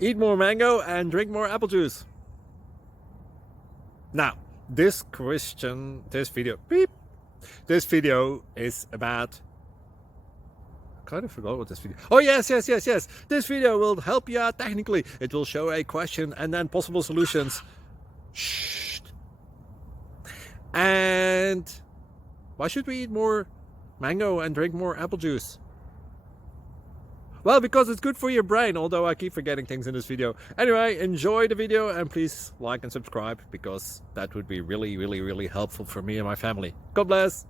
Eat more mango and drink more apple juice. Now, this video is about, I kind of forgot what this video. Oh, yes. This video will help you out technically. It will show a question and then possible solutions. Shh. And why should we eat more mango and drink more apple juice? Well, because it's good for your brain, although I keep forgetting things in this video. Anyway, enjoy the video and please like and subscribe, because that would be really helpful for me and my family. God bless!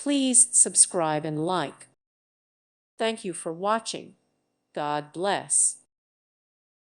Please subscribe and like. Thank you for watching. God bless.